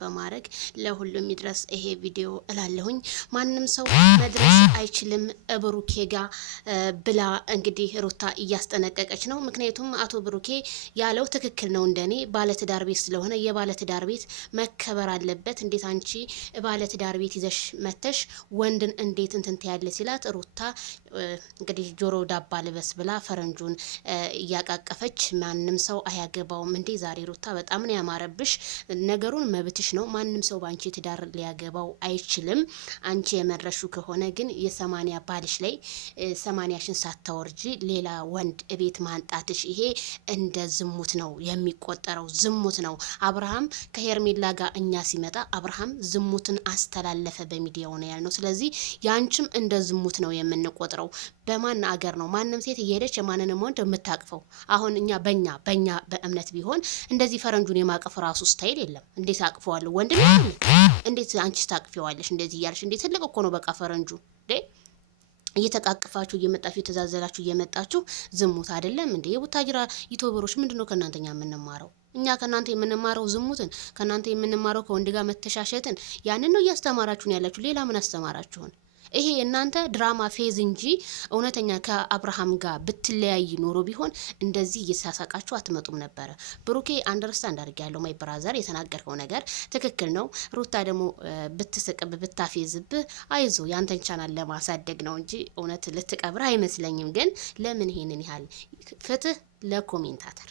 በማድረግ ለሁሉም ይድረስ ይሄ ቪዲዮ እላለሁኝ። ማንም ሰው መድረስ አይችልም ብሩኬ ጋር ብላ እንግዲህ ሩታ እያስጠነቀቀች ነው። ምክንያቱም አቶ ብሩኬ ያለው ትክክል ነው። እንደኔ ባለትዳር ቤት ስለሆነ የባለትዳር ቤት መከበር አለበት። እንዴት አንቺ ባለትዳር ቤት ይዘሽ መተሽ ወንድን እንዴት እንትን ትያለ ሲላት ሩታ እንግዲህ ጆሮ ዳባ ልበስ ብላ ፈረንጁን እያቃቀፈች ማንም ሰው አያገባውም እንዴ ዛሬ ሩታ በጣም ነው ያማረብሽ። ነገሩን መብትሽ ነው። ማንም ሰው ባንቺ ትዳር ሊያገባው አይችልም። አንቺ የመረሹ ከሆነ ግን የ80 ባልሽ ላይ 80ሽን ሳታወርጂ ሌላ ወንድ እቤት ማንጣትሽ ይሄ እንደ ዝሙት ነው የሚቆጠረው። ዝሙት ነው። አብርሃም ከሄርሜላ ጋር እኛ ሲመጣ አብርሃም ዝሙትን አስተላለፈ በሚዲያው ነው ያልነው። ስለዚህ ያንቺም እንደ ዝሙት ነው የምንቆጥረው። በማን አገር ነው ማንም ሴት እየሄደች የማንንም ወንድ የምታቅፈው? አሁን እኛ በእኛ በእምነት ቢሆን እንደዚህ ፈረንጁን የማቀፍ ራሱ ስታይል የለም። እንዴት አቅፈዋለሁ ወንድ ነው እንዴት አንቺ ታቅፊዋለሽ? እንደዚህ እያልሽ እንዴት ትልቅ እኮ ነው በቃ ፈረንጁ እየተቃቅፋችሁ እየመጣችሁ የተዛዘላችሁ እየመጣችሁ ዝሙት አይደለም እንዴ? የቡታጅራ ዩቲዩበሮች ምንድነው ከእናንተኛ የምንማረው? እኛ ከእናንተ የምንማረው ዝሙትን፣ ከእናንተ የምንማረው ከወንድ ጋር መተሻሸትን፣ ያንን ነው እያስተማራችሁን ያላችሁ። ሌላ ምን አስተማራችሁን? ይሄ እናንተ ድራማ ፌዝ እንጂ እውነተኛ ከአብርሃም ጋር ብትለያይ ኖሮ ቢሆን እንደዚህ እየሳሳቃችሁ አትመጡም ነበረ። ብሩኬ አንደርስታንድ አድርጌያለሁ ማይ ብራዘር፣ የተናገርከው ነገር ትክክል ነው። ሩታ ደግሞ ብትስቅብ ብታፌዝብህ አይዞ ያንተን ቻናል ለማሳደግ ነው እንጂ እውነት ልትቀብር አይመስለኝም። ግን ለምን ይሄንን ያህል ፍትህ ለኮሜንታተር